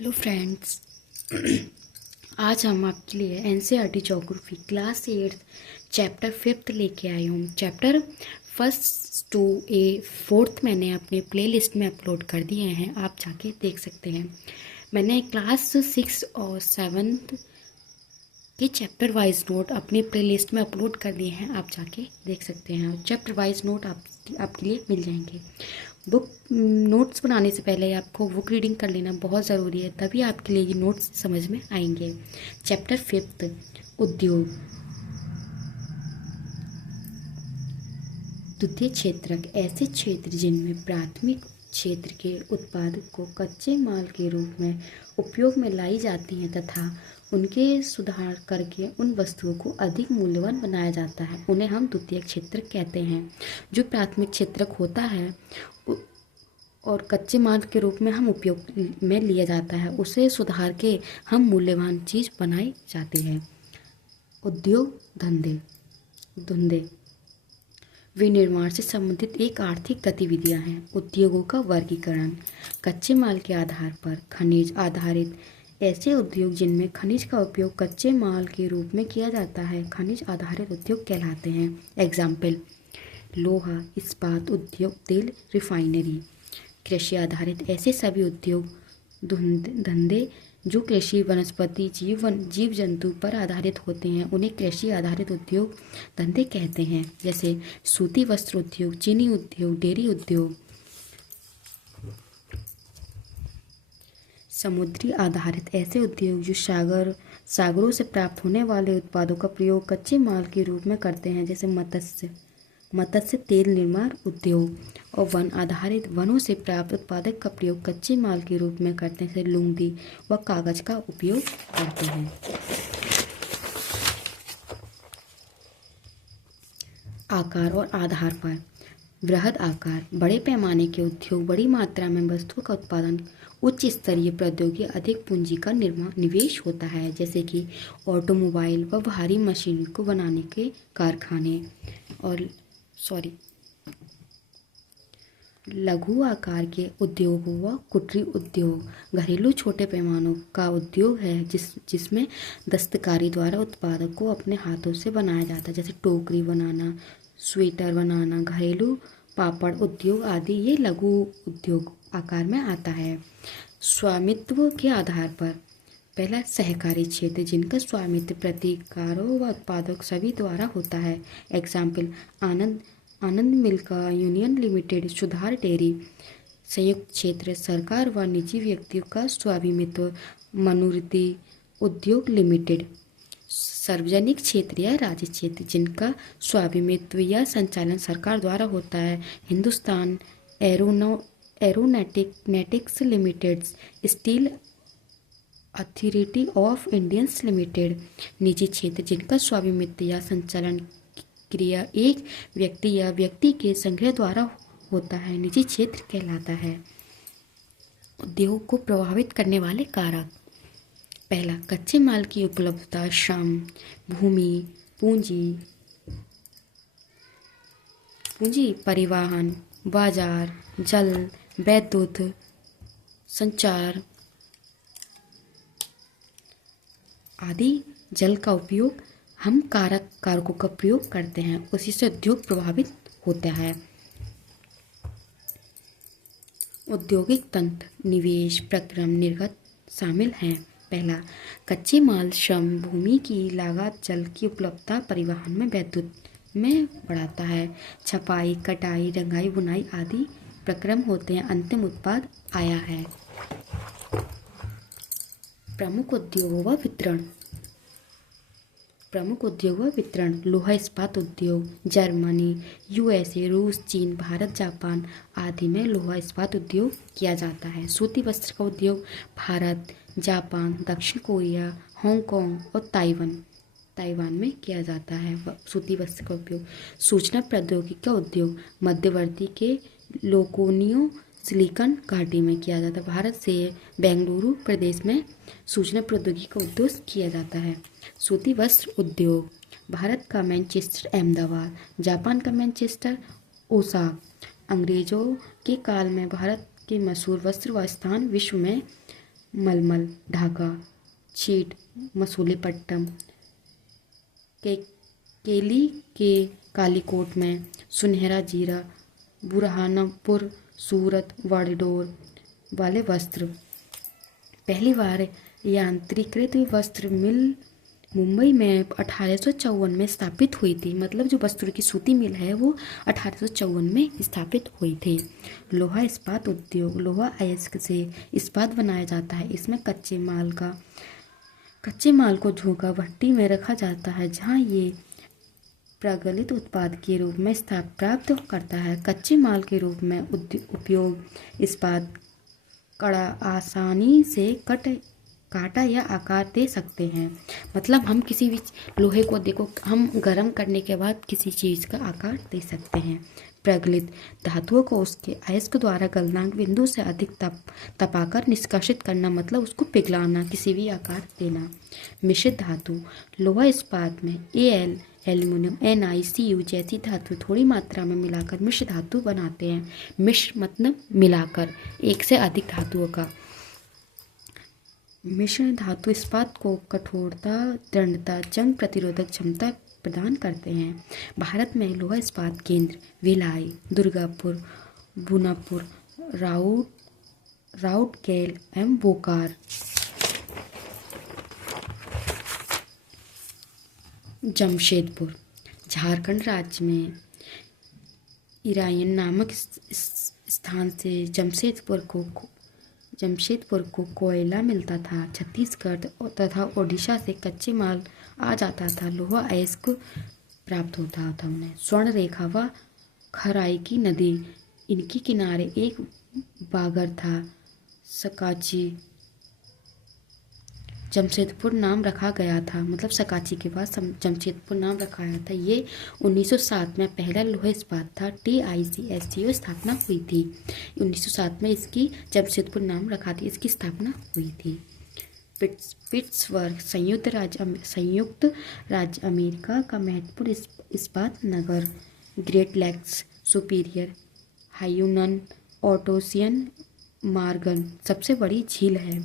Hello friends. आज हम आपके लिए एनसीईआरटी ज्योग्राफी क्लास 8 चैप्टर 5 लेके आए हूँ। Chapter first to a fourth मैंने अपने प्लेलिस्ट में अपलोड कर दिए हैं, आप जाके देख सकते हैं। मैंने क्लास 6 और 7 के चैप्टर वाइज नोट अपनी प्लेलिस्ट में अपलोड कर दिए हैं, आप जाके देख सकते हैं। चैप्टर वाइज नोट आपके लिए मिल जाएंगे। बुक नोट्स बनाने से पहले आपको बुक रीडिंग कर लेना बहुत ज़रूरी है, तभी आपके लिए ये नोट्स समझ में आएंगे। चैप्टर 5 उद्योग। द्वितीय क्षेत्रक ऐसे क्षेत्र जिनमें प्राथमिक क्षेत्र के उत्पाद को कच्चे माल के रूप में उपयोग में लाई जाती हैं तथा उनके सुधार करके उन वस्तुओं को अधिक मूल्यवान बनाया जाता है, उन्हें हम द्वितीय क्षेत्रक कहते हैं। जो प्राथमिक क्षेत्रक होता है और कच्चे माल के रूप में हम उपयोग में लिया जाता है, उसे सुधार के हम मूल्यवान चीज़ बनाई जाती है। उद्योग धंधे विनिर्माण से संबंधित एक आर्थिक गतिविधियां हैं। उद्योगों का वर्गीकरण। कच्चे माल के आधार पर खनिज आधारित ऐसे उद्योग जिनमें खनिज का उपयोग कच्चे माल के रूप में किया जाता है, खनिज आधारित उद्योग कहलाते हैं। एग्जाम्पल: लोहा इस्पात उद्योग, तेल रिफाइनरी। कृषि आधारित ऐसे सभी उद्योग धंधे जो कृषि वनस्पति जीव जंतु पर आधारित होते हैं, उन्हें कृषि आधारित उद्योग धंधे कहते हैं। जैसे सूती वस्त्र उद्योग, चीनी उद्योग, डेयरी उद्योग। समुद्री आधारित ऐसे उद्योग जो सागरों से प्राप्त होने वाले उत्पादों का प्रयोग कच्चे माल के रूप में करते हैं, जैसे मत्स्य तेल निर्माण उद्योग। और वन आधारित वनों से प्राप्त उत्पादक का प्रयोग कच्चे माल के रूप में करते हैं, जैसे लुगदी व कागज का उपयोग करते हैं। आकार और आधार पर। वृहद आकार बड़े पैमाने के उद्योग, बड़ी मात्रा में वस्तुओं का उत्पादन, उच्च स्तरीय प्रौद्योगिकी, अधिक पूंजी का निवेश होता है, जैसे कि ऑटोमोबाइल व भारी मशीनरी को बनाने के कारखाने। और लघु आकार के उद्योगों व कुटीर उद्योग घरेलू छोटे पैमानों का उद्योग है जिसमें दस्तकारी द्वारा उत्पादक को अपने हाथों से बनाया जाता है, जैसे टोकरी बनाना, स्वेटर बनाना, घरेलू पापड़ उद्योग आदि। ये लघु उद्योग आकार में आता है। स्वामित्व के आधार पर। पहला, सहकारी क्षेत्र जिनका स्वामित्व प्रतिकारों व उत्पादक सभी द्वारा होता है। एग्जाम्पल: आनंद मिल्क यूनियन लिमिटेड, सुधार डेयरी। संयुक्त क्षेत्र सरकार व निजी व्यक्तियों का स्वामित्व, मनुरिति उद्योग लिमिटेड। सार्वजनिक क्षेत्र या राज्य क्षेत्र जिनका स्वामित्व या संचालन सरकार द्वारा होता है। Hindustan aeronautics limited, steel authority of India limited. निजी क्षेत्र जिनका स्वामित्व या संचालन क्रिया एक व्यक्ति या व्यक्ति के संग्रह द्वारा होता है, निजी क्षेत्र कहलाता है। उद्योग को प्रभावित करने वाले कारक। पहला, कच्चे माल की उपलब्धता, श्रम, भूमि, पूंजी, परिवहन, बाजार, जल, विद्युत, संचार आदि। जल का उपयोग हम कारकों का प्रयोग करते हैं, उसी से उद्योग प्रभावित होता है। औद्योगिक तंत्र, निवेश, प्रक्रम, निर्गत शामिल हैं। पहला, कच्चे माल, श्रम, भूमि की लागत, जल की उपलब्धता, परिवहन में विद्युत में बढ़ाता है। छपाई, कटाई, रंगाई, बुनाई आदि प्रक्रम होते हैं। अंतिम उत्पाद आया है। प्रमुख उद्योगों व वितरण। लोहा इस्पात उद्योग जर्मनी, यूएसए, रूस, चीन, भारत, जापान आदि में लोहा इस्पात उद्योग किया जाता है। सूती वस्त्र का उद्योग भारत, जापान, दक्षिण कोरिया, हांगकांग और ताइवान में किया जाता है सूती वस्त्र का उपयोग। सूचना प्रौद्योगिकी का उद्योग मध्यवर्ती के लोकोनियो सिलिकॉन घाटी में किया जाता है। भारत से बेंगलुरु प्रदेश में सूचना प्रौद्योगिकी का उद्योग किया जाता है। सूती वस्त्र उद्योग भारत का मैनचेस्टर, अहमदाबाद, जापान का मैनचेस्टर, ओसाका। अंग्रेजों के काल में भारत के मशहूर वस्त्र व स्थान विश्व में मलमल, ढाका, चीट, मसूलीपट्टनम, के केली के कालीकोट में, सुनहरा जीरा, बुरहानपुर, सूरत, वाडीडोर वाले वस्त्र। पहली बार यांत्रिकृत वस्त्र मिल मुंबई में 1854 में स्थापित हुई थी। मतलब जो वस्त्र की सूती मिल है वो 1854 में स्थापित हुई थी। लोहा इस्पात उद्योग, लोहा अयस्क से इस्पात बनाया जाता है। इसमें कच्चे माल को झोंका भट्टी में रखा जाता है, जहां ये प्रगलित उत्पाद के रूप में स्थान प्राप्त करता है। कच्चे माल के रूप में उपयोग इस्पात कड़ा आसानी से काटा या आकार दे सकते हैं। मतलब हम किसी भी लोहे को देखो हम गर्म करने के बाद किसी चीज़ का आकार दे सकते हैं। प्रगलित धातुओं को उसके अयस्क द्वारा गलनांक बिंदु से अधिक तपाकर निष्कासित करना, मतलब उसको पिघलाना, किसी भी आकार देना। मिश्रित धातु, लोहा इस्पात में Al एल्यूमिनियम NiCu जैसी धातु थोड़ी मात्रा में मिलाकर मिश्र धातु बनाते हैं। मिश्र मतलब मिलाकर, एक से अधिक धातुओं का। मिश्र धातु इस्पात को कठोरता, दृढ़ता, जंग प्रतिरोधक क्षमता प्रदान करते हैं। भारत में लोहा इस्पात केंद्र भिलाई, दुर्गापुर, बुनापुर, राउरकेला एवं बोकारो। जमशेदपुर, झारखंड राज्य में इरायन नामक स्थान से जमशेदपुर को कोयला मिलता था। छत्तीसगढ़ तथा ओडिशा से कच्चे माल आ जाता था। लोहा अयस्क प्राप्त होता था उन्हें। स्वर्ण रेखा व खराई की नदी, इनके किनारे एक बागर था, सकाची। जमशेदपुर नाम रखा गया था, मतलब सकाची के बाद जमशेदपुर नाम रखा गया था। ये 1907 में पहला लोहा इस्पात था। TICSTO स्थापना हुई थी। 1907 में इसकी जमशेदपुर नाम रखा थी, इसकी स्थापना हुई थी। पिट्सबर्ग, संयुक्त राज्य अमेरिका का महत्वपूर्ण इस्पात नगर। ग्रेट लेक्स, सुपीरियर, हायुनन, ओटोसियन, मार्गन सबसे बड़ी झील है।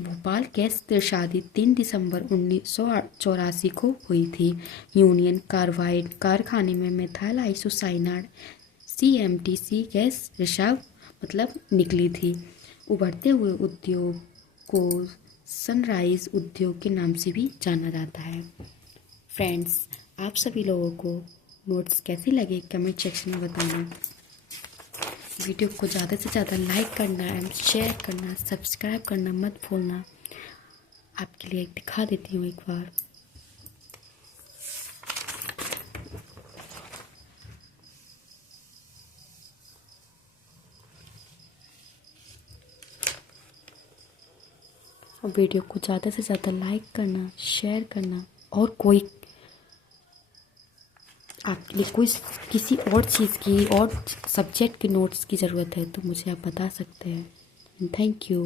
भोपाल गैस शादी 3 दिसंबर 1984 को हुई थी। यूनियन कार्बाइड कारखाने में मेथाइल आइसोसाइनाइड CMTC गैस रिसाव मतलब निकली थी। उभरते हुए उद्योग को सनराइज उद्योग के नाम से भी जाना जाता है। फ्रेंड्स, आप सभी लोगों को नोट्स कैसे लगे कमेंट सेक्शन में बताना। वीडियो को ज़्यादा से ज़्यादा लाइक करना एंड शेयर करना, सब्सक्राइब करना मत भूलना। आपके लिए दिखा देती हूँ एक बार। और वीडियो को ज़्यादा से ज़्यादा लाइक करना, शेयर करना, और कोई आपके लिए कोई किसी और चीज़ की और सब्जेक्ट के नोट्स की ज़रूरत है तो मुझे आप बता सकते हैं। Thank you.